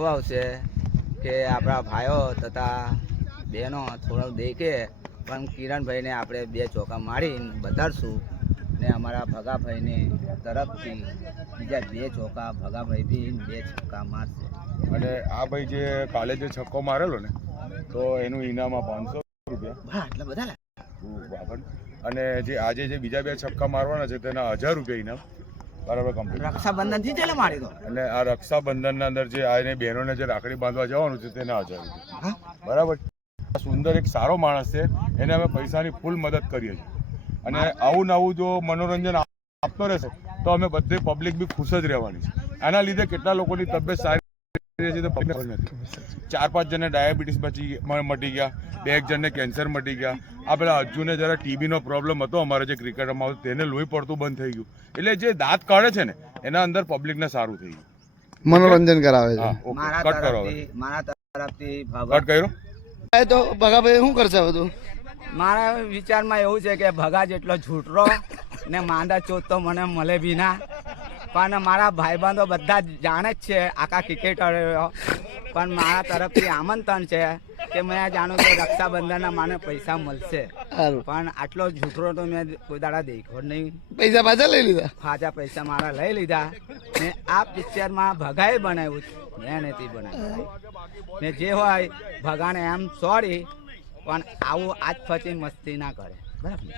એવું આવશે કે આપણા ભાઈઓ તથા બહેનો થોડોક દેખે પણ કિરણભાઈને આપણે 2 ચોકા મારીને બતાડશું ને અમારા ભગાભાઈને તરફથી બીજા 2 ચોકા ભગાભાઈથી 2 છક્કા મારશે. અને આ ભાઈ જે કાલે જે છક્કો મારેલો ને તો એનું ઇનામ 500 રૂપિયા. એટલા બધા. અને જે આજે જે બીજા 2 છક્કા મારવાના છે તેના 1000 રૂપિયા ઇનામ. બરાબર કમ્પ્લીટ. રક્ષાબંધન થી જ મારી દો. અને આ રક્ષાબંધનના અંદર જે આને બહેનોને જે રાખડી બાંધવા જવાનું છે તેના 1000 રૂપિયા. બરાબર. સુંદર એક સારો માણસ છે, એને અમે પૈસાની ફૂલ મદદ કરીએ છીએ. અને આવું નવું જો મનોરંજન આપતો રહેશે તો અમે બધે પબ્લિક બી ખુશ જ રહેવાની છે. આના લીધે કેટલા લોકોની તબિયત સારી છે તો પબ્લિક નથી. 4-5 જણને ડાયાબિટીસ મટી ગયા, 2 જણને કેન્સર મટી ગયા. આ પેલા અર્જુને જરા ટીબીનો પ્રોબ્લેમ હતો અમારે જે ક્રિકેટમાં તેને લોહી પડતું બંધ થઈ ગયું. એટલે જે દાંત કાઢે છે ને એના અંદર પબ્લિકને સારું થઈ ગયું, મનોરંજન કરાવે છે. મારા તરફથી કટ કર્યો તો ભગાભાઈ શું કરશે બધું? મારા વિચારમાં એવું છે કે ભગા જેટલો ઝૂંટરો ને માંદા ચોથ તો મને મળે બી ના. પણ મારા ભાઈબંધો બધા જાણે જ છે, આખા ક્રિકેટરો. પણ મારા તરફથી આમંત્રણ છે કે મેં જાણું કે રક્ષાબંધનના મને પૈસા મળશે. પણ આટલો ઝૂંટરો તો મેં કોઈ દાડા દેખ્યો નહીં. પૈસા પાછા લઈ લીધા? પાછા પૈસા મારા લઈ લીધા. ને આ પિક્ચરમાં ભગાએ બનાવ્યું, મેં નથી બનાવ્યું. ને જે હોય ભગાને એમ સોરી, પણ આવું આજ પછી મસ્તી ના કરે. બરાબર.